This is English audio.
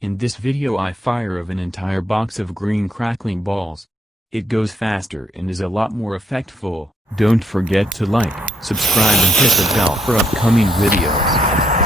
In this video I fire of an entire box of green crackling balls. It goes faster and is a lot more effectful. Don't forget to like, subscribe and hit the bell for upcoming videos.